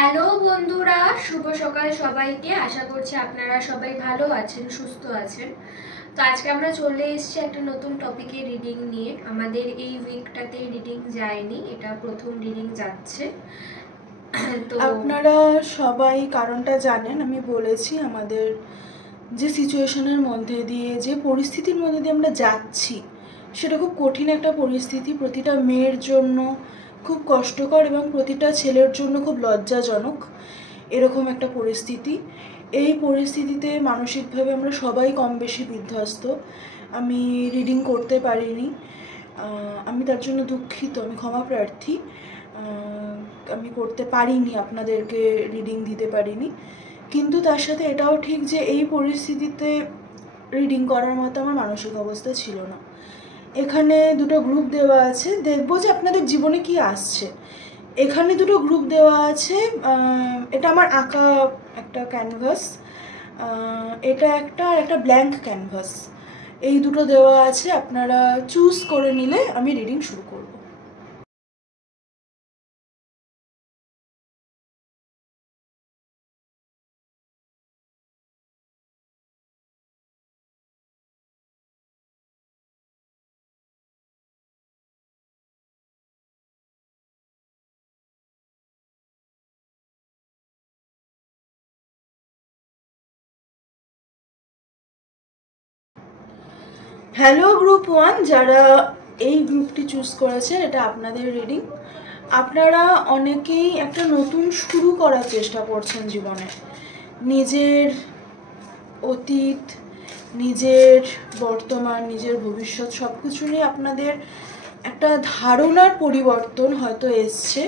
Hello বন্ধুরা, শুভ সকাল সবাইকে। আশা করছি আপনারা সবাই ভালো আছেন, সুস্থ আছেন। তো আজকে আমরা চলে এসেছি একটা নতুন টপিকে রিডিং নিয়ে। আমাদের এই উইকটাতে রিডিং যায়নি, এটা প্রথম রিডিং যাচ্ছে। তো আপনারা সবাই কারণটা জানেন, আমি বলেছি আমাদের যে সিচুয়েশনের মধ্যে দিয়ে, যে পরিস্থিতির মধ্যে দিয়ে আমরা যাচ্ছি সেটা খুব কঠিন একটা পরিস্থিতি। প্রতিটা মেয়ের জন্য খুব কষ্টকর এবং প্রতিটা ছেলের জন্য খুব লজ্জাজনক এরকম একটা পরিস্থিতি। এই পরিস্থিতিতে মানসিকভাবে আমরা সবাই কম বেশি বিধ্বস্ত। আমি রিডিং করতে পারিনি, আমি তার জন্য দুঃখিত, আমি ক্ষমা প্রার্থী। আমি করতে পারিনি, আপনাদেরকে রিডিং দিতে পারিনি। কিন্তু তার সাথে এটাও ঠিক যে এই পরিস্থিতিতে রিডিং করার মতো আমার মানসিক অবস্থা ছিল না। এখানে দুটো গ্রুপ দেওয়া আছে, দেখবো যে আপনাদের জীবনে কি আসছে। এখানে দুটো গ্রুপ দেওয়া আছে। এটা আমার আঁকা একটা ক্যানভাস, এটা একটা ব্ল্যাঙ্ক ক্যানভাস। এই দুটো দেওয়া আছে, আপনারা চুজ করে নিলে আমি রিডিং শুরু করব। হ্যালো গ্রুপ 1, যারা এই গ্রুপটি চুজ করেছেন, এটা আপনাদের রিডিং। আপনারা অনেকেই একটা নতুন শুরু করার চেষ্টা করছেন জীবনে। নিজের অতীত, নিজের বর্তমান, নিজের ভবিষ্যৎ সব কিছু নিয়ে আপনাদের একটা ধারণার পরিবর্তন হয়তো এসছে।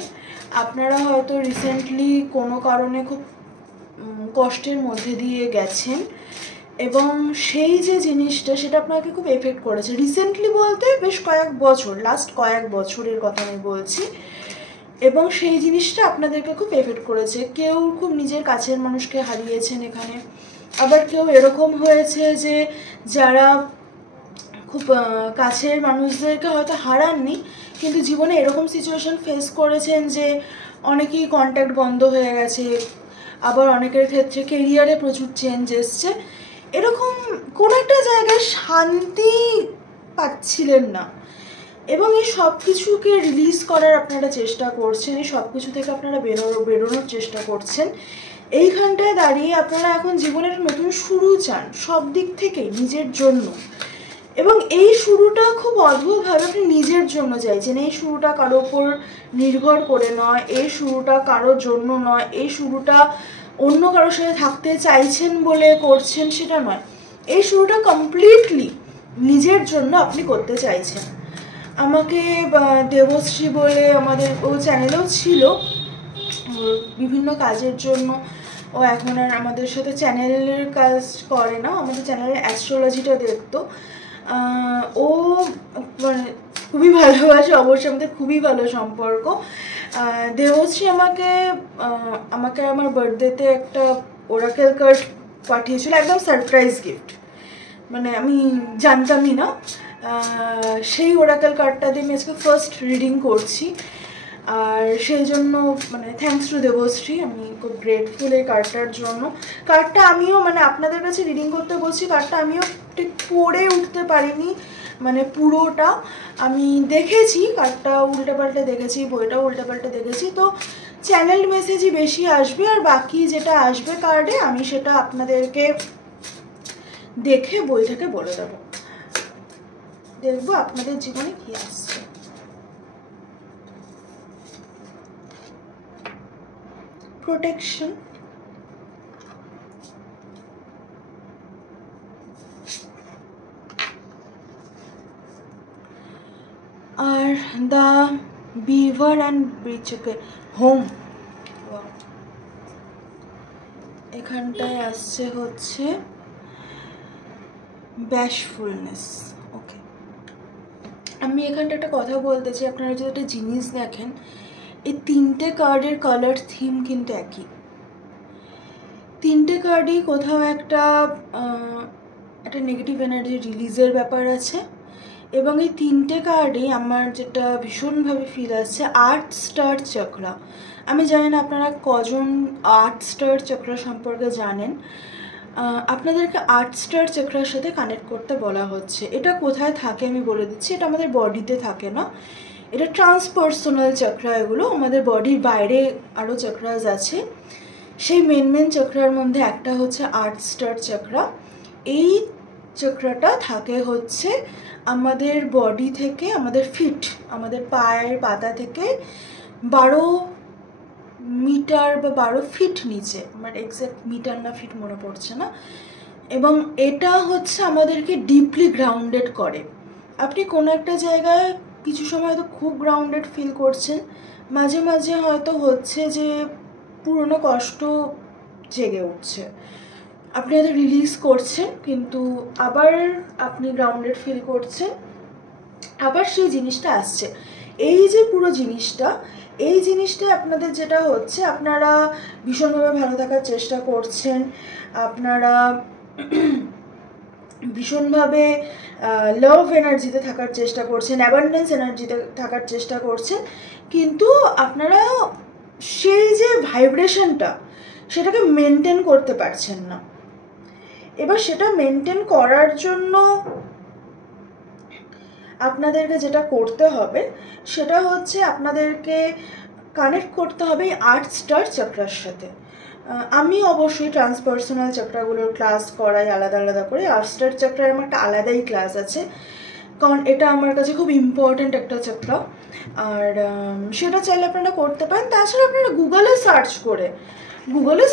আপনারা হয়তো রিসেন্টলি কোনো কারণে খুব কষ্টের মধ্যে দিয়ে গেছেন এবং সেই যে জিনিসটা সেটা আপনাকে খুব এফেক্ট করেছে। রিসেন্টলি বলতে বেশ কয়েক বছর, লাস্ট কয়েক বছরের কথা আমি বলছি। এবং সেই জিনিসটা আপনাদেরকে খুব এফেক্ট করেছে। কেউ খুব নিজের কাছের মানুষকে হারিয়েছেন এখানে, আবার কেউ এরকম হয়েছে যে যারা খুব কাছের মানুষদেরকে হয়তো হারাননি, কিন্তু জীবনে এরকম সিচুয়েশন ফেস করেছেন যে অনেকেই কন্ট্যাক্ট বন্ধ হয়ে গেছে, আবার অনেকের ক্ষেত্রে কেরিয়ারে প্রচুর চেঞ্জ এসছে। এরকম কোনো একটা জায়গায় শান্তি পাচ্ছিলেন না এবং এই সব কিছুকে রিলিজ করার আপনারা চেষ্টা করছেন, এই সব কিছু থেকে আপনারা বেরোনোর চেষ্টা করছেন। এইখানটায় দাঁড়িয়ে আপনারা এখন জীবনের নতুন শুরু চান সব দিক থেকে নিজের জন্য, এবং এই শুরুটা খুব অদ্ভুতভাবে আপনি নিজের জন্য চাইছেন। এই শুরুটা কারোর ওপর নির্ভর করে নয়, এই শুরুটা কারোর জন্য নয়, এই শুরুটা অন্য কারোর সাথে থাকতে চাইছেন বলে করছেন সেটা নয়। এই শুরুটা কমপ্লিটলি নিজের জন্য আপনি করতে চাইছেন। আমাকে দেবশ্রী বলে আমাদের ও চ্যানেলেও ছিল, বিভিন্ন কাজের জন্য ও এখন আর আমাদের সাথে চ্যানেলের কাজ করে না, আমাদের চ্যানেলের অ্যাস্ট্রোলজিটা দেখতো। ও মানে খুবই ভালোবাসে, অবশ্যই আমাদের খুবই ভালো সম্পর্ক। দেবশ্রী আমাকে আমার বার্থডেতে একটা ওরাকেল কার্ড পাঠিয়েছিল, একদম সারপ্রাইজ গিফট, মানে আমি জানতামই না। সেই ওরাকেল কার্ডটা দিয়ে আমি আজকে ফার্স্ট রিডিং করছি, আর সেই জন্য মানে থ্যাঙ্কস টু দেবশ্রী, আমি খুব গ্রেটফুল এই কার্ডটার জন্য। কার্ডটা আমিও মানে আপনাদের কাছে রিডিং করতে বলছি, কার্ডটা আমিও ঠিক পড়ে উঠতে পারিনি, মানে পুরোটা আমি দেখেছি, কার্ডটা উল্টাপাল্টা দেখেছি, বইটাও উল্টাপাল্টা দেখেছি। তো চ্যানেল মেসেজই বেশি আসবে, আর বাকি যেটা আসবে কার্ডে আমি সেটা আপনাদেরকে দেখে বই থেকে বলে দেবো। দেখবো আপনাদের জীবনে কি আসছে। প্রোটেকশন, আর দ্য বিভার অ্যান্ড ব্রিচকে হোম। এখানটায় আসছে হচ্ছে ব্যাশফুলনেস। ওকে, আমি এখানটা একটা কথা বলতে চাই, আপনারা যদি একটা জিনিস দেখেন, এই তিনটে কার্ডের কালার থিম কিন্তু একই। তিনটে কার্ডই কোথাও একটা নেগেটিভ এনার্জি রিলিজের ব্যাপার আছে, এবং এই 3টে কার্ডেই আমার যেটা ভীষণভাবে ফিল আসছে আর্ট স্টার চক্রা। আমি জানি না আপনারা কজন আর্ট স্টার চক্রা সম্পর্কে জানেন। আপনাদেরকে আর্ট স্টার চক্রার সাথে কানেক্ট করতে বলা হচ্ছে। এটা কোথায় থাকে আমি বলে দিচ্ছি, এটা আমাদের বডিতে থাকে না, এটা ট্রান্সপার্সোনাল চক্রা। এগুলো আমাদের বডির বাইরে আরও চক্রাস আছে, সেই মেন চক্রার মধ্যে একটা হচ্ছে আর্ট স্টার চক্রা। এই চক্রাটা থাকে হচ্ছে আমাদের বডি থেকে, আমাদের ফিট, আমাদের পায়ের পাতা থেকে 12 মিটার বা 12 ফিট নিচে, আমার এক্স্যাক্ট মিটার না ফিট মনে পড়ছে না। এবং এটা হচ্ছে আমাদেরকে ডিপলি গ্রাউন্ডেড করে। আপনি কোনো একটা জায়গায় কিছু সময় হয়তো খুব গ্রাউন্ডেড ফিল করছেন, মাঝে মাঝে হয়তো হচ্ছে যে পুরনো কষ্ট জেগে উঠছে, আপনি হয়তো রিলিজ করছেন, কিন্তু আবার আপনি গ্রাউন্ডেড ফিল করছেন, আবার সেই জিনিসটা আসছে। এই যে পুরো জিনিসটা, এই জিনিসটা আপনাদের যেটা হচ্ছে, আপনারা ভীষণভাবে ভালো থাকার চেষ্টা করছেন, আপনারা ভীষণভাবে লাভ এনার্জিতে থাকার চেষ্টা করছেন, অ্যাবান্ডেন্স এনার্জিতে থাকার চেষ্টা করছেন, কিন্তু আপনারা সেই যে ভাইব্রেশনটা সেটাকে মেনটেন করতে পারছেন না। এবার সেটা মেনটেন করার জন্য আপনাদেরকে যেটা করতে হবে সেটা হচ্ছে আপনাদেরকে কানেক্ট করতে হবে আর্ট স্টার চক্রার সাথে। আমি অবশ্যই ট্রান্সপার্সোনাল চক্রাগুলোর ক্লাস করাই আলাদা আলাদা করে। আর্ট স্টার চক্রার আমার একটা আলাদাই ক্লাস আছে, কারণ এটা আমার কাছে খুব ইম্পর্ট্যান্ট একটা চক্র। আর সেটা চাইলে আপনারা করতে পারেন। তাছাড়া আপনারা গুগলে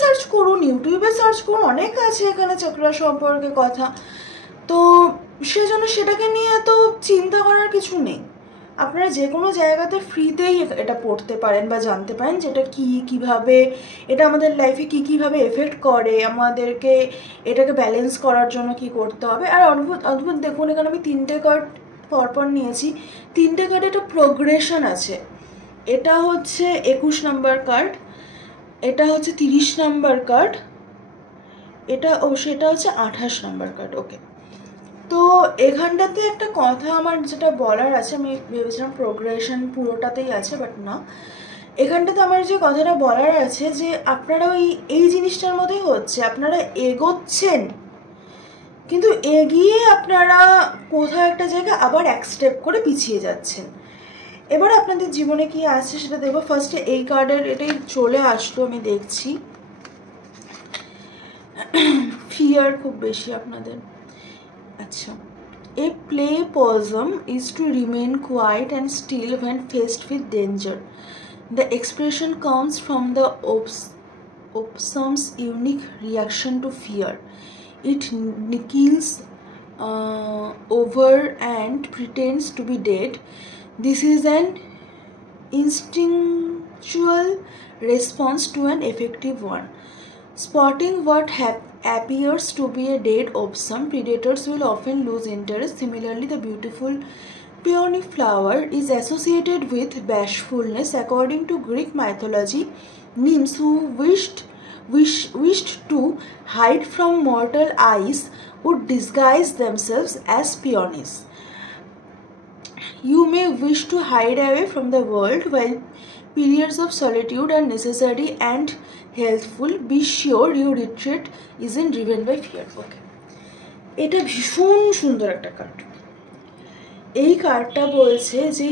সার্চ করুন, ইউটিউবে সার্চ করুন, অনেক আছে এখানে চক্র সম্পর্কে কথা। তো সেজন্য সেটাকে নিয়ে এত চিন্তা করার কিছু নেই। আপনারা যে কোনো জায়গাতে ফ্রিতেই এটা পড়তে পারেন বা জানতে পারেন যেটা কীভাবে এটা আমাদের লাইফে কীভাবে এফেক্ট করে, আমাদেরকে এটাকে ব্যালেন্স করার জন্য কি করতে হবে। আর অদ্ভুত দেখুন, এখানে আমি 3টে কার্ড পরপর নিয়েছি, 3টে কার্ডে একটা প্রোগ্রেশন আছে। এটা হচ্ছে 21 নম্বর কার্ড, এটা হচ্ছে 30 নম্বর কার্ড, সেটা হচ্ছে 28 নম্বর কার্ড। ওকে, তো এখানটাতে একটা কথা আমার যেটা বলার আছে, আমি ভেবেছিলাম প্রোগ্রেশন পুরোটাতেই আছে, বাট না, এখানটাতে আমার যে কথাটা বলার আছে যে আপনারা এই জিনিসটার মধ্যেই হচ্ছে, আপনারা এগোচ্ছেন, কিন্তু এগিয়ে আপনারা কোথাও একটা জায়গায় আবার এক স্টেপ করে পিছিয়ে যাচ্ছেন। এবার আপনাদের জীবনে কি আসছে সেটা দেখবো। ফার্স্টে এই কার্ডের এটাই চলে আসলো, আমি দেখছি ফিয়ার খুব বেশি আপনাদের। আচ্ছা, a play possum is to remain quiet and still when faced with danger. The expression comes from the opossum's unique reaction to fear. It keels over and pretends to be dead. This is an instinctual response to an effective one. Spotting what appears to be a dead opossum, predators will often lose interest. Similarly, the beautiful peony flower is associated with bashfulness. According to Greek mythology, nymphs who wished to hide from mortal eyes would disguise themselves as peonies. You may wish to hide away from the world. While periods of solitude are necessary and healthful, be sure your retreat isn't driven by fear. Okay, এটা ভীষণ সুন্দর একটা card. এই কার্ডটা বলছে যে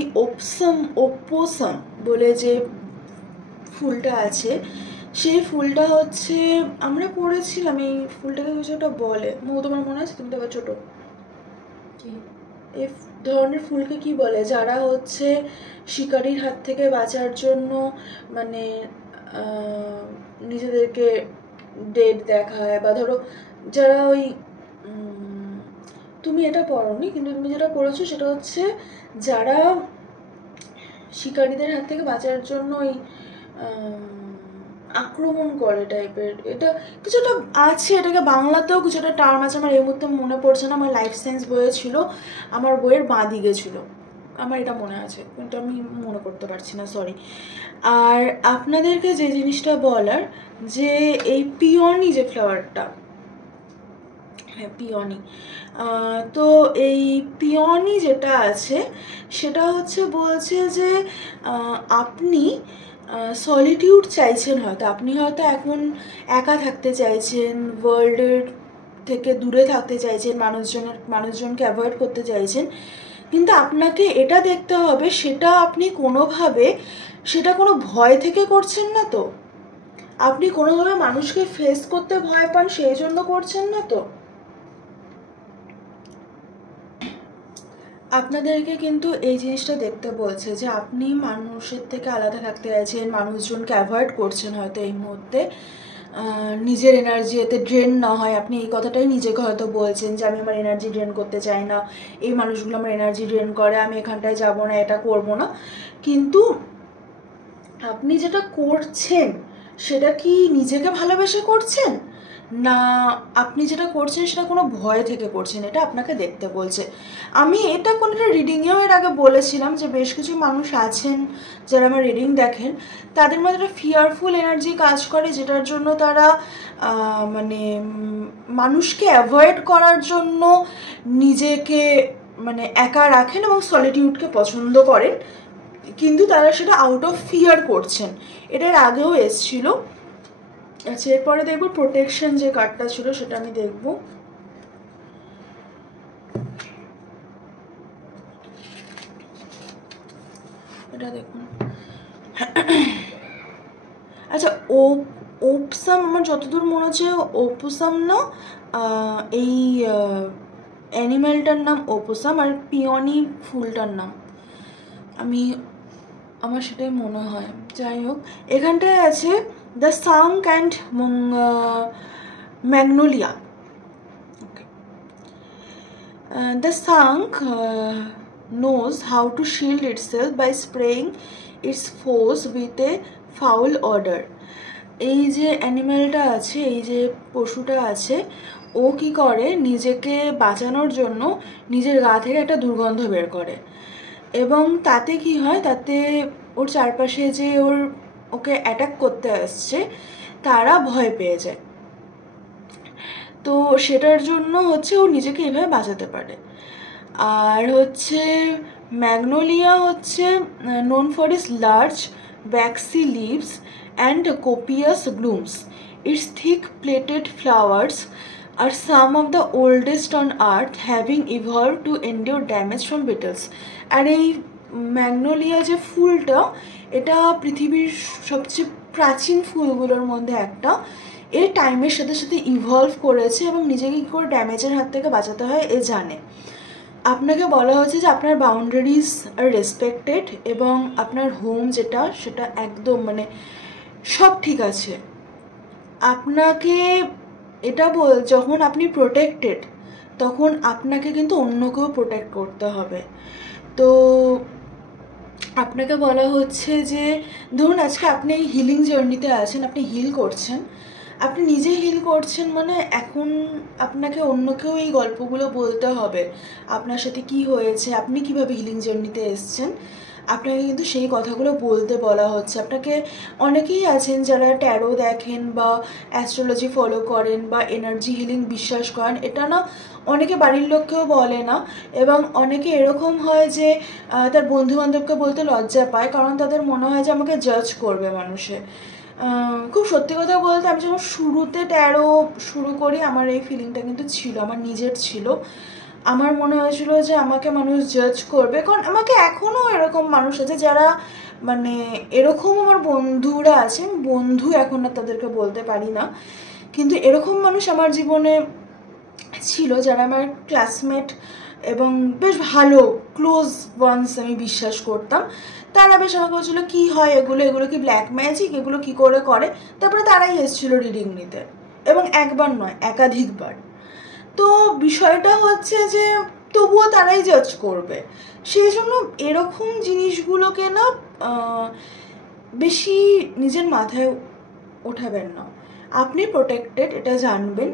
ওপোসাম বলে যে ফুলটা আছে, সেই ফুলটা হচ্ছে, আমরা পড়েছিলাম এই ফুলটাকে কিছু একটা বলে, তোমার মনে আছে? তুমি তো আবার ছোটো, এই ধরনের ফুলকে কি বলে? যারা হচ্ছে শিকারির হাত থেকে বাঁচার জন্য মানে নিজেদেরকে ডেড দেখায়, বা ধরো যারা ওই, তুমি এটা পড়োনি কিন্তু তুমি যেটা পড়েছো সেটা হচ্ছে যারা শিকারীদের হাত থেকে বাঁচার জন্য ওই আক্রমণ করে টাইপের, এটা কিছুটা আছে, এটাকে বাংলাতেও কিছুটা টার্ম আছে, আমার এই মুহূর্তে মনে পড়ছে না। আমার লাইফ সায়েন্স বইয়ে ছিল, আমার বইয়ের বাঁ দিকে ছিল, আমার এটা মনে আছে কিন্তু আমি মনে করতে পারছি না, সরি। আর আপনাদেরকে যে জিনিসটা বলার, যে এই পিওনি যে ফ্লাওয়ারটা, হ্যাঁ, পিওনি। তো এই পিওনি যেটা আছে সেটা হচ্ছে বলছে যে আপনি সলিটিউড চাইছেন, হয়তো আপনি হয়তো এখন একা থাকতে চাইছেন, ওয়ার্ল্ডের থেকে দূরে থাকতে চাইছেন, মানুষজনকে অ্যাভয়েড করতে চাইছেন, কিন্তু আপনাকে এটা দেখতে হবে সেটা আপনি কোনোভাবে, সেটা কোনো ভয় থেকে করছেন না তো, আপনি কোনোভাবে মানুষকে ফেস করতে ভয় পান সেই জন্য করছেন না তো। আপনাদেরকে কিন্তু এই জিনিসটা দেখতে বলছে যে আপনি মানুষের থেকে আলাদা থাকতে চাইছেন, মানুষজনকে অ্যাভয়েড করছেন হয়তো এই মুহূর্তে, নিজের এনার্জি এতে ড্রেন না হয়, আপনি এই কথাটাই নিজেকে হয়তো বলছেন যে আমি আমার এনার্জি ড্রেন করতে চাই না, এই মানুষগুলো আমার এনার্জি ড্রেন করে, আমি এখানটায় যাবো না, এটা করবো না। কিন্তু আপনি যেটা করছেন সেটা কি নিজেকে ভালোবেসে করছেন, না আপনি যেটা করছেন সেটা কোনো ভয় থেকে করছেন, এটা আপনাকে দেখতে বলছে। আমি এটা কোনো একটা রিডিংয়েও এর আগে বলেছিলাম যে বেশ কিছু মানুষ আছেন যারা আমার রিডিং দেখেন, তাদের মধ্যে একটা ফিয়ারফুল এনার্জি কাজ করে, যেটার জন্য তারা মানে মানুষকে অ্যাভয়েড করার জন্য নিজেকে মানে একা রাখেন এবং সলিটিউডকে পছন্দ করেন, কিন্তু তারা সেটা আউট অফ ফিয়ার করছেন। এটার আগেও এসছিল। আচ্ছা, এরপরে দেখবো প্রোটেকশন যে কার্ডটা ছিল সেটা আমি দেখবো। এটা দেখুন। আচ্ছা, ওপসাম, আমার যতদূর মনে হচ্ছে ওপোসাম না, এই অ্যানিম্যালটার নাম ওপোসাম, আর পিওনি ফুলটার নাম আমার সেটাই মনে হয়। যাই হোক, এখানটায় আছে the sunk and magnolia. The skunk knows how to shield itself by spraying its foes with a foul odor. এই যে অ্যানিম্যালটা আছে, এই যে পশুটা আছে, ও কি করে নিজেকে বাঁচানোর জন্য নিজের গা থেকে একটা দুর্গন্ধ বের করে, এবং তাতে কি হয়, তাতে ওর চারপাশে যে ওকে অ্যাটাক করতে আসছে তারা ভয় পেয়ে যায়। তো সেটার জন্য হচ্ছে ও নিজেকে এভাবে বাঁচাতে পারে। আর হচ্ছে ম্যাগনোলিয়া হচ্ছে known for its large waxy leaves and copious blooms. Its thick plated flowers are some of the oldest on earth, having evolved to endure damage from beetles. আর এই ম্যাগনোলিয়া যে ফুলটা, এটা পৃথিবীর সবচেয়ে প্রাচীন ফুলগুলোর মধ্যে একটা। এর টাইমের সাথে সাথে ইভলভ করেছে এবং নিজেকে কী করে ড্যামেজের হাত থেকে বাঁচাতে হয় এ জানে। আপনাকে বলা হচ্ছে যে আপনার বাউন্ডারিজ আর রেসপেক্টেড, এবং আপনার হোম যেটা সেটা একদম মানে সব ঠিক আছে। আপনাকে এটা যখন আপনি প্রোটেক্টেড, তখন আপনাকে কিন্তু অন্যকেও প্রোটেক্ট করতে হবে। তো আপনাকে বলা হচ্ছে যে ধরুন আজকে আপনি এই হিলিং জার্নিতে আছেন, আপনি হিল করছেন, আপনি নিজে হিল করছেন, মানে এখন আপনাকে অন্যকেও এই গল্পগুলো বলতে হবে, আপনার সাথে কি হয়েছে, আপনি কিভাবে হিলিং জার্নিতে এসছেন, আপনাকে কিন্তু সেই কথাগুলো বলতে বলা হচ্ছে। আপনাকে অনেকেই আছেন যারা ট্যারো দেখেন বা অ্যাস্ট্রোলজি ফলো করেন বা এনার্জি হিলিং বিশ্বাস করেন, এটা না অনেকে বাড়ির লোককেও বলে না, এবং অনেকে এরকম হয় যে তার বন্ধুবান্ধবকে বলতে লজ্জা পায়, কারণ তাদের মনে হয় যে আমাকে জাজ করবে মানুষে। খুব সত্যি কথা বলতে আমি যখন শুরুতে ট্যারো শুরু করি, আমার এই ফিলিংটা কিন্তু ছিল, আমার নিজের ছিল। আমার মনে হয়েছিল যে আমাকে মানুষ জাজ করবে, কারণ আমাকে এখনও এরকম মানুষ আছে যারা মানে এরকম, আমার বন্ধুরা আছে, বন্ধু এখন না তাদেরকে বলতে পারি না, কিন্তু এরকম মানুষ আমার জীবনে ছিল যারা আমার ক্লাসমেট এবং বেশ ভালো ক্লোজ ওয়ান্স আমি বিশ্বাস করতাম। তারা বেশ আমাকে বলছিল কী হয় এগুলো, এগুলো কি ব্ল্যাক ম্যাজিক, এগুলো কি করে করে। তারপরে তারাই এসেছিল রিডিং নিতে, এবং একবার নয় একাধিকবার। তো বিষয়টা হচ্ছে যে তবুও তারাই জাজ করবে, সেই জন্য এরকম জিনিসগুলোকে না বেশি নিজের মাথায় ওঠাবেন না। আপনি প্রোটেক্টেড এটা জানবেন,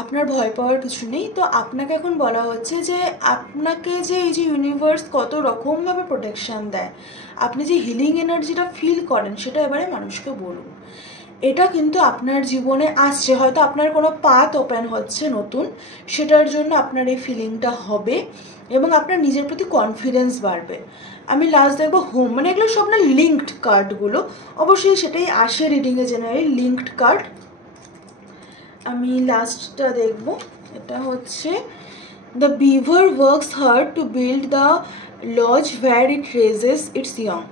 আপনার ভয় পাওয়ার কিছু নেই। তো আপনাকে এখন বলা হচ্ছে যে আপনাকে যে এই যে ইউনিভার্স কত রকমভাবে প্রোটেকশান দেয়, আপনি যে হিলিং এনার্জিটা ফিল করেন সেটা এবারে মানুষকে বলুন। এটা কিন্তু আপনার জীবনে আসছে, হয়তো আপনার কোনো পাথ ওপেন হচ্ছে নতুন, সেটার জন্য আপনার এই ফিলিংটা হবে এবং আপনার নিজের প্রতি কনফিডেন্স বাড়বে। আমি লাস্ট দেখবো হোম, মানে এগুলো সব না লিঙ্কড কার্ডগুলো, অবশ্যই সেটাই আসে রিডিংয়ে জেনারেলি লিঙ্কড কার্ড। আমি লাস্টটা দেখব, এটা হচ্ছে the beaver works hard to build the lodge where it raises its young.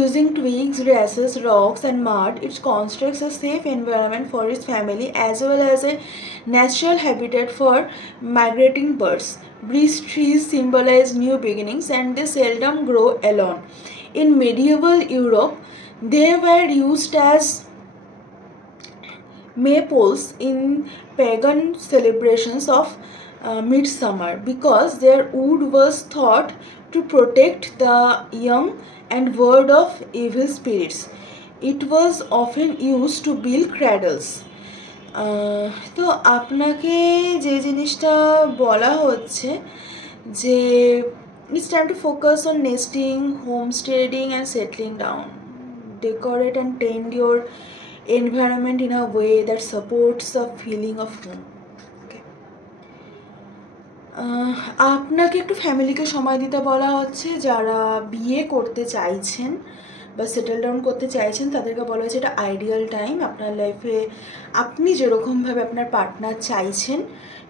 Using twigs, grasses, rocks and mud, it constructs a safe environment for its family as well as a natural habitat for migrating birds. Beech trees symbolize new beginnings and they seldom grow alone. In medieval Europe, they were used as maypoles in pagan celebrations of midsummer because their wood was thought to protect the young and ward off evil spirits. It was often used to build cradles. তো আপনাকে যে জিনিসটা বলা হচ্ছে যে it's time to focus on nesting, homesteading and settling down. Decorate and tend your environment in a way that supports the feeling of home. আপনাকে একটু ফ্যামিলিকে সময় দিতে বলা হচ্ছে। যারা বিয়ে করতে চাইছেন বা সেটেল ডাউন করতে চাইছেন তাদেরকে বলা হয়েছে এটা আইডিয়াল টাইম। আপনার লাইফে আপনি যেরকমভাবে আপনার পার্টনার চাইছেন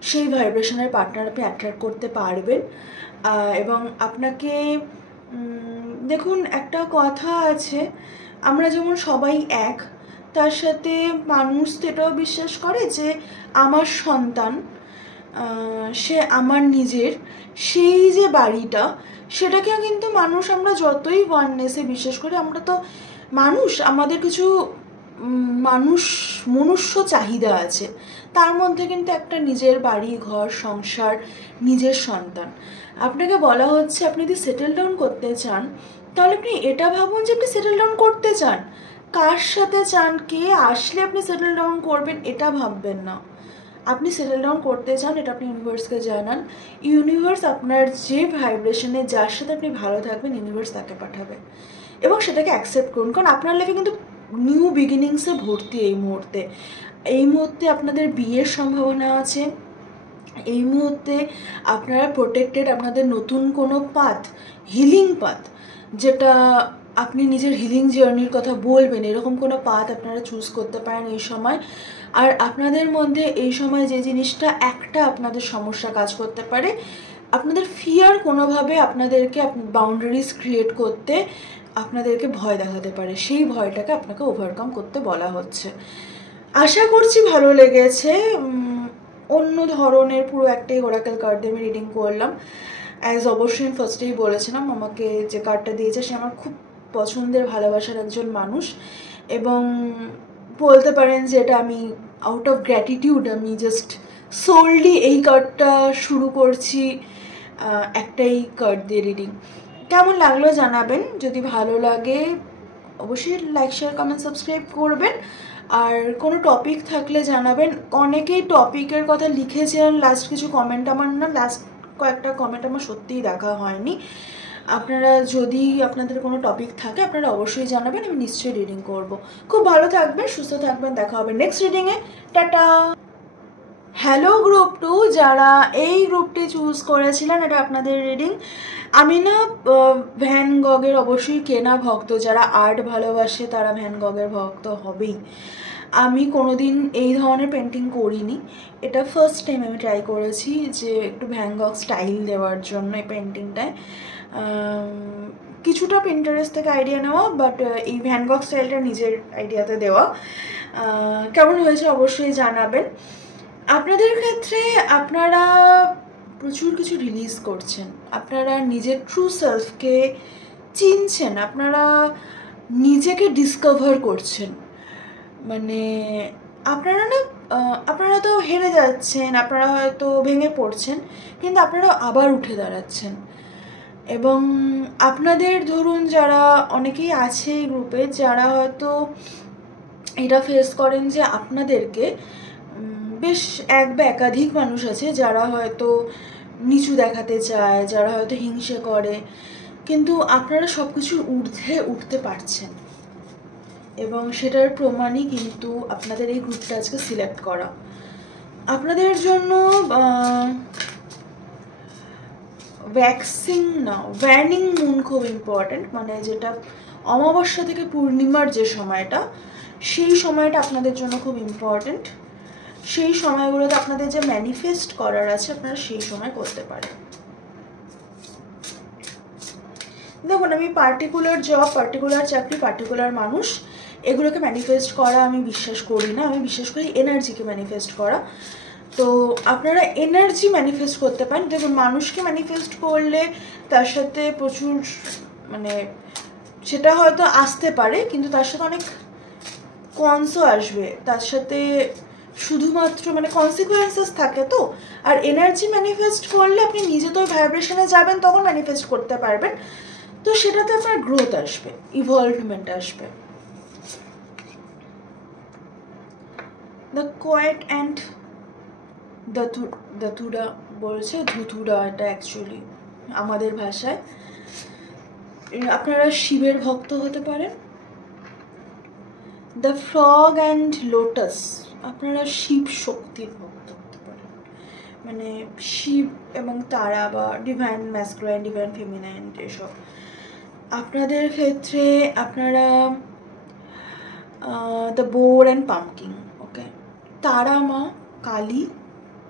সেই ভাইব্রেশনের পার্টনার আপনি অ্যাট্রাক্ট করতে পারবেন। এবং আপনাকে দেখুন, একটা কথা আছে, আমরা যেমন সবাই এক, তার সাথে মানুষ এটাও বিশ্বাস করে যে আমার সন্তান সে আমার নিজের, সেই যে বাড়িটা সেটাকেও কিন্তু মানুষ, আমরা যতই ওয়াননেসে বিশ্বাস করি, আমরা তো মানুষ, আমাদের কিছু মনুষ্য চাহিদা আছে, তার মধ্যে কিন্তু একটা নিজের বাড়ি, ঘর, সংসার, নিজের সন্তান। আপনাকে বলা হচ্ছে আপনি যদি সেটেল ডাউন করতে চান তাহলে আপনি এটা ভাবুন যে আপনি সেটেল ডাউন করতে চান, কার সাথে চান, কে আসলে আপনি সেটেল ডাউন করবেন এটা ভাববেন না। আপনি সেটেল ডাউন করতে চান, এটা আপনি ইউনিভার্সকে জানান। ইউনিভার্স আপনার যে ভাইব্রেশনে, যার সাথে আপনি ভালো থাকবেন, ইউনিভার্স তাকে পাঠাবে এবং সেটাকে অ্যাকসেপ্ট করুন। কারণ আপনার লাইফে কিন্তু নিউ বিগিনিংসে ভর্তি। এই মুহূর্তে আপনাদের বিয়ের সম্ভাবনা আছে, এই মুহূর্তে আপনারা প্রোটেক্টেড। আপনাদের নতুন কোনো পাথ, হিলিং পাথ, যেটা আপনি নিজের হিলিং জার্নির কথা বলবেন, এরকম কোনো পাথ আপনারা চুজ করতে পারেন এই সময়। আর আপনাদের মধ্যে এই সময় যে জিনিসটা একটা আপনাদের সমস্যা কাজ করতে পারে, আপনাদের ফিয়ার কোনোভাবে আপনাদেরকে বাউন্ডারিজ ক্রিয়েট করতে আপনাদেরকে ভয় দেখাতে পারে, সেই ভয়টাকে আপনাকে ওভারকাম করতে বলা হচ্ছে। আশা করছি ভালো লেগেছে। অন্য ধরনের পুরো একটাই ওরাকেল কার্ড দিয়ে আমি রিডিং করলাম। অবশ্যই ফার্স্টেই বলেছিলাম, আমাকে যে কার্ডটা দিয়েছে সে আমার খুব পছন্দের, ভালোবাসার একজন মানুষ, এবং বলতে পারেন যে এটা আমি আউট অফ গ্র্যাটিটিউড আমি জাস্ট সোললি এই কার্ডটা শুরু করছি একটাই কার্ড দিয়ে রিডিং। কেমন লাগলো জানাবেন, যদি ভালো লাগে অবশ্যই লাইক, শেয়ার, কমেন্ট, সাবস্ক্রাইব করবেন। আর কোনো টপিক থাকলে জানাবেন। অনেকেই টপিকের কথা লিখেছিলেন লাস্ট কিছু কমেন্ট, আমার না লাস্ট কয়েকটা কমেন্ট আমার সত্যিই দেখা হয়নি। আপনারা যদি আপনাদের কোনো টপিক থাকে আপনারা অবশ্যই জানাবেন, আমি নিশ্চয়ই রিডিং করব। খুব ভালো থাকবেন, সুস্থ থাকবেন, দেখা হবে নেক্সট রিডিংয়ে। টাটা। হ্যালো গ্রুপ 2, যারা এই গ্রুপটি চুজ করেছিলেন, এটা আপনাদের রিডিং। আমি না ভ্যান গগের অবশ্যই কেনা ভক্ত, যারা আর্ট ভালোবাসে তারা ভ্যান গগের ভক্ত হবেই। আমি কোনোদিন এই ধরনের পেন্টিং করিনি, এটা ফার্স্ট টাইম আমি ট্রাই করেছি যে একটু ভ্যান গগ স্টাইল দেওয়ার জন্য এই পেন্টিংটায়। কিছুটা পিন্টারেস্ট থেকে আইডিয়া নেওয়া, বাট এই ভ্যান গগ স্টাইলটা নিজের আইডিয়াতে দেওয়া। কেমন হয়েছে অবশ্যই জানাবেন। আপনাদের ক্ষেত্রে আপনারা প্রচুর কিছু রিলিজ করছেন, আপনারা নিজের ট্রু সেলফকে চিনছেন, আপনারা নিজেকে ডিসকভার করছেন। মানে আপনারা তো হেরে যাচ্ছেন, আপনারা হয়তো ভেঙে পড়ছেন, কিন্তু আপনারা আবার উঠে দাঁড়াচ্ছেন। এবং আপনাদের ধরুন যারা অনেকেই আছে এই গ্রুপে, যারা হয়তো এটা ফেস করেন যে আপনাদেরকে বেশ এক বা একাধিক মানুষ আছে যারা হয়তো নিচু দেখাতে চায়, যারা হয়তো হিংসে করে, কিন্তু আপনারা সব কিছুর ঊর্ধ্বে উঠতে পারছেন, এবং সেটার প্রমাণই কিন্তু আপনাদের এই গ্রুপটা আজকে সিলেক্ট করা। আপনাদের জন্য ওয়ার্নিং মুন খুব ইম্পর্টেন্ট, মানে যেটা অমাবস্যা থেকে পূর্ণিমার যে সময়টা, সেই সময়টা আপনাদের জন্য খুব ইম্পর্টেন্ট। সেই সময়গুলোতে আপনাদের যে ম্যানিফেস্ট করার আছে আপনারা সেই সময় করতে পারেন। দেখুন, আমি পার্টিকুলার জব, পার্টিকুলার চাকরি, পার্টিকুলার মানুষ এগুলোকে ম্যানিফেস্ট করা আমি বিশ্বাস করি না। আমি বিশ্বাস করি এনার্জিকে ম্যানিফেস্ট করা। তো আপনারা এনার্জি ম্যানিফেস্ট করতে পারেন। দেখুন, মানুষকে ম্যানিফেস্ট করলে তার সাথে প্রচুর মানে সেটা হয়তো আসতে পারে, কিন্তু তার সাথে অনেক কনসও আসবে, তার সাথে শুধুমাত্র মানে কনসিকুয়েন্সেস থাকে। তো আর এনার্জি ম্যানিফেস্ট করলে আপনি নিজে তো ভাইব্রেশনে যাবেন, তখন ম্যানিফেস্ট করতে পারবেন। তো সেটাতে আপনার গ্রোথ আসবে, ইভলভমেন্ট আসবে। দ্য কোয়েট অ্যান্ড দাতুরা বলছে, ধুতুরা এটা অ্যাকচুয়ালি আমাদের ভাষায়। আপনারা শিবের ভক্ত হতে পারেন। দ্য ফ্রগ অ্যান্ড লোটাস, আপনারা শিব শক্তির ভক্ত হতে পারেন, মানে শিব এবং তারা বা ডিভাইন ম্যাসকুলাইন, ডিভাইন ফেমিনাইন এসব। আপনাদের ক্ষেত্রে আপনারা দ্য বোর অ্যান্ড পাম্পকিন, ওকে। তারা মা Kali,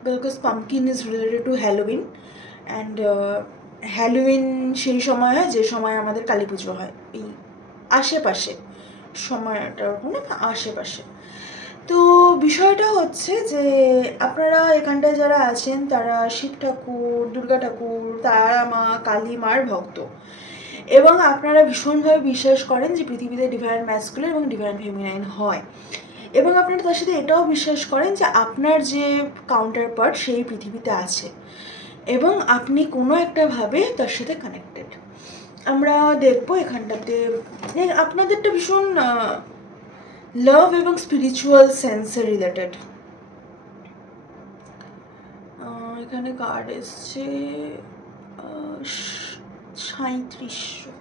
because pumpkin is related to Halloween, and Halloween সেই সময় হয় যে সময় আমাদের কালী পুজো হয়, এই আশেপাশে সময়টা, ওখানে আশেপাশে। তো বিষয়টা হচ্ছে যে আপনারা এখানটায় যারা আছেন তারা শিব ঠাকুর, দুর্গা ঠাকুর, তারা মা, কালী মার ভক্ত, এবং আপনারা ভীষণভাবে বিশ্বাস করেন যে পৃথিবীতে ডিভাইন ম্যাসকুলাইন এবং ডিভাইন ফেমিনাইন হয়, এবং আপনারা তার সাথে এটাও বিশ্বাস করেন যে আপনার যে কাউন্টার পার্ট সেই পৃথিবীতে আছে, এবং আপনি কোনো একটা ভাবে তার সাথে কানেক্টেড। আমরা দেখবো এখানটাতে আপনাদেরটা ভীষণ লাভ এবং স্পিরিচুয়াল সেন্সে রিলেটেড। এখানে কার্ড এসছে 37।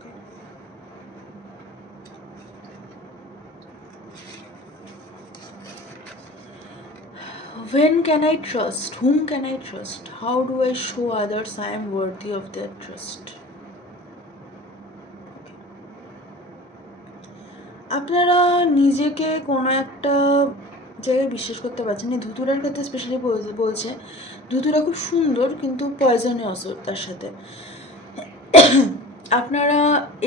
When can I trust? Whom can I trust? How do I show others I am worthy of their trust? আপনারা নিজেকে কোনো একটা জায়গায় বিশ্বাস করতে পারছেন না। ধুতুরার ক্ষেত্রে স্পেশালি বলছে ধুতুরা খুব সুন্দর, কিন্তু পয়জনাসও তার সাথে। আপনারা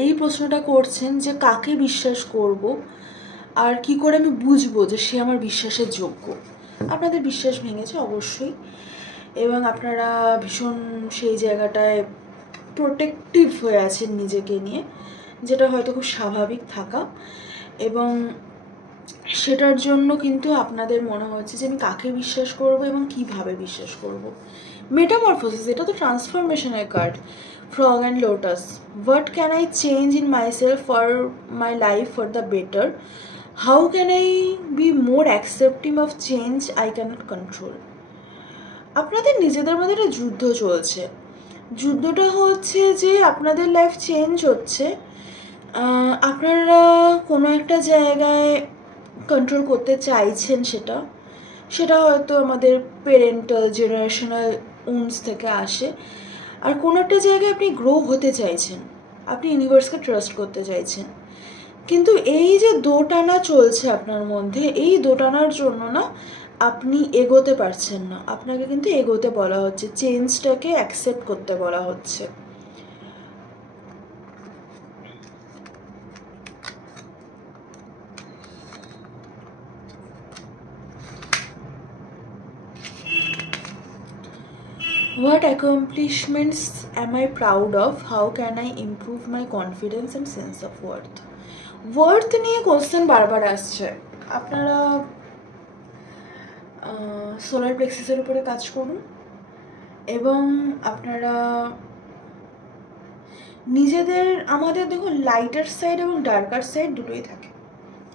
এই প্রশ্নটা করছেন যে কাকে বিশ্বাস করব, আর কি করে আমি বুঝবো যে সে আমার বিশ্বাসের যোগ্য। আপনাদের বিশ্বাস ভেঙেছে অবশ্যই, এবং আপনারা ভীষণ সেই জায়গাটায় প্রোটেক্টিভ হয়ে আছেন নিজেকে নিয়ে, যেটা হয়তো খুব স্বাভাবিক থাকা, এবং সেটার জন্য কিন্তু আপনাদের মনে হচ্ছে যে আমি কাকে বিশ্বাস করব এবং কিভাবে বিশ্বাস করব। মেটামরফোসিস, এটা তো ট্রান্সফরমেশনের card. Frog and lotus, what can I change in myself for my life for the better? How can I be more accepting of change I can't control? আপনাদের নিজেদের মধ্যে একটা যুদ্ধ চলছে। যুদ্ধটা হচ্ছে যে আপনাদের লাইফ চেঞ্জ হচ্ছে, আপনারা কোনো একটা জায়গায় কন্ট্রোল করতে চাইছেন, সেটা হয়তো আমাদের পেরেন্টাল জেনারেশনাল উন্স থেকে আসে, আর কোনো একটা জায়গায় আপনি গ্রো হতে চাইছেন, আপনি ইউনিভার্সকে ট্রাস্ট করতে চাইছেন। কিন্তু এই যে দোটানা চলছে আপনার মধ্যে, এই দোটানার জন্য না আপনি এগোতে পারছেন না। আপনাকে কিন্তু এগোতে বলা হচ্ছে, চেঞ্জটাকে অ্যাকসেপ্ট করতে বলা হচ্ছে। What accomplishments am I proud of? How can I improve my confidence and sense of worth? Worth নিয়ে কোশ্চেন বারবার আসছে। আপনারা সোলার প্লেক্সিসের উপরে কাজ করুন, এবং আপনারা নিজেদের, আমাদের দেখুন লাইটার সাইড এবং ডার্কার সাইড দুটোই থাকে।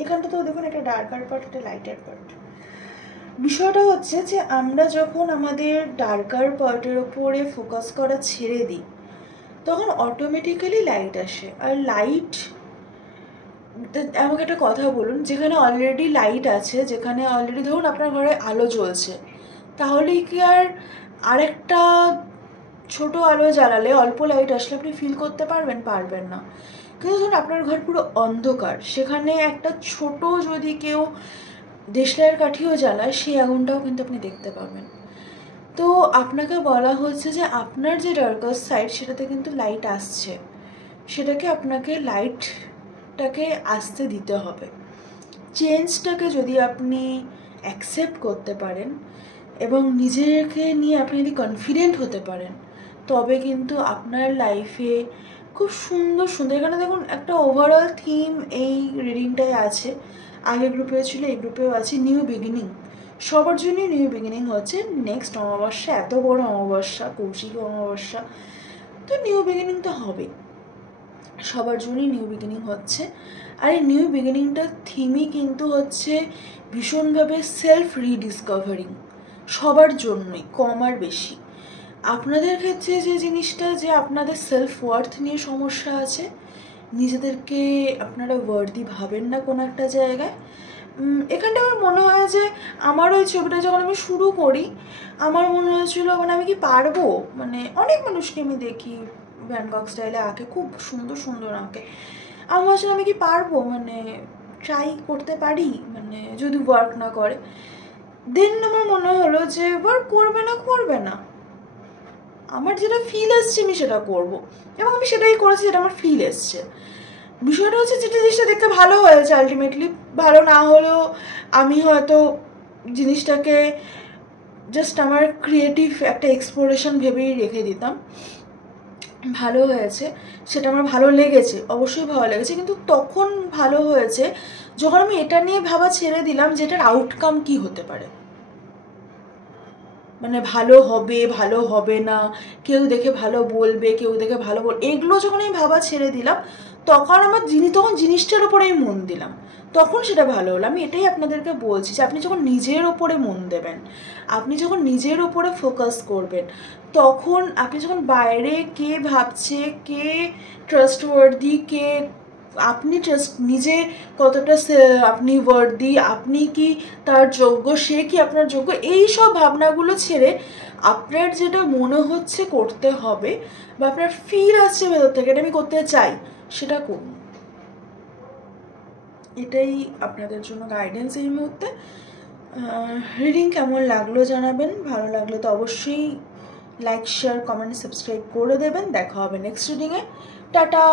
এখানটা তো দেখুন একটা ডার্কার পার্ট, একটা লাইটার পার্ট। বিষয়টা হচ্ছে যে আমরা যখন আমাদের ডার্কার পার্টের ওপরে ফোকাস করা ছেড়ে দিই তখন অটোমেটিক্যালি লাইট আসে। আর লাইট, আমাকে একটা কথা বলুন, যেখানে অলরেডি লাইট আছে, যেখানে অলরেডি ধরুন আপনার ঘরে আলো জ্বলছে, তাহলে কি আর আরেকটা ছোট আলো জ্বালালে, অল্প লাইট আসলে আপনি ফিল করতে পারবেন? পারবেন না। কিন্তু ধরুন আপনার ঘর পুরো অন্ধকার, সেখানে একটা ছোট যদি কেউ দেশলাইয়ের কাঠিও জ্বালায়, সেই আগুনটাও কিন্তু আপনি দেখতে পাবেন। তো আপনাকে বলা হচ্ছে যে আপনার যে ডার্কার সাইড, সেটাতে কিন্তু লাইট আসছে, সেটাকে আপনাকে লাইটটাকে আসতে দিতে হবে। চেঞ্জটাকে যদি আপনি অ্যাকসেপ্ট করতে পারেন এবং নিজেকে নিয়ে আপনি যদি কনফিডেন্ট হতে পারেন, তবে কিন্তু আপনার লাইফে খুব সুন্দর সুন্দর, এখানে দেখুন একটা ওভারঅল থিম এই রিডিংটাই আছে, আগের গ্রুপেও ছিল, এই গ্রুপেও আছে, নিউ বিগিনিং। সবার জন্যই নিউ বিগিনিং হচ্ছে। নেক্সট অমাবস্যা, এত বড় অমাবস্যা, কৌশিক অমাবস্যা, তো নিউ বিগিনিং তো হবেই, সবার জন্যই নিউ বিগিনিং হচ্ছে। আর এই নিউ বিগিনিংটার থিমই কিন্তু হচ্ছে ভীষণভাবে সেলফ রিডিসকভারিং, সবার জন্যই, কম আর বেশি। আপনাদের ক্ষেত্রে যে জিনিসটা, যে আপনাদের সেলফ ওয়ার্থ নিয়ে সমস্যা আছে, নিজেদেরকে আপনারা ওয়ার্দি ভাবেন না কোনো একটা জায়গায়, এখানটা আমার মনে হয় যে আমার ওই ছবিটা যখন আমি শুরু করি, আমার মনে হয়েছিল মানে আমি কি পারবো, মানে অনেক মানুষকে আমি দেখি ব্যাংকক স্টাইলে আঁকে, খুব সুন্দর সুন্দর আঁকে, আমি ভাবছিলাম আমি কি পারবো, মানে ট্রাই করতে পারি, মানে যদি ওয়ার্ক না করে। দেন আমার মনে হলো যে ওয়ার্ক করবে না, করবে না, আমার যেটা ফিল আসছে আমি সেটা করব, এবং আমি সেটাই করেছি, যেটা আমার ফিল এসছে। বিষয়টা হচ্ছে যেটা জিনিসটা দেখতে ভালো হয়েছে, আলটিমেটলি ভালো না হলেও আমি হয়তো জিনিসটাকে জাস্ট আমার ক্রিয়েটিভ একটা এক্সপ্লোরেশন ভেবেই রেখে দিতাম। ভালো হয়েছে, সেটা আমার ভালো লেগেছে, অবশ্যই ভালো লেগেছে, কিন্তু তখন ভালো হয়েছে যখন আমি এটা নিয়ে ভাবা ছেড়ে দিলাম যে এটার আউটকাম কী হতে পারে, মানে ভালো হবে, ভালো হবে না, কেউ দেখে ভালো বলবে, কেউ দেখে ভালো এগুলো যখন আমি ভাবা ছেড়ে দিলাম, তখন আমার তখন জিনিসটার ওপরে আমি মন দিলাম, তখন সেটা ভালো হলো। আমি এটাই আপনাদেরকে বলছি যে আপনি যখন নিজের ওপরে মন দেবেন, আপনি যখন নিজের ওপরে ফোকাস করবেন, তখন আপনি যখন বাইরে কে ভাবছে, কে ট্রাস্টওয়ার্দি, কে আপনি নিজে কতটা আপনি ওয়ার্দি, আপনি কি তার যোগ্য, সে কি আপনার যোগ্য, এই সব ভাবনাগুলো ছেড়ে আপনার যেটা মনে হচ্ছে করতে হবে, বা আপনার ফিল আসছে ভেতর থেকে এটা আমি করতে চাই, সেটা করুন। এটাই আপনাদের জন্য গাইডেন্স এই মুহূর্তে। রিডিং কেমন লাগলো জানাবেন, ভালো লাগলো তো অবশ্যই লাইক, শেয়ার, কমেন্ট, সাবস্ক্রাইব করে দেবেন। দেখা হবে নেক্সট রিডিংয়ে। টাটা।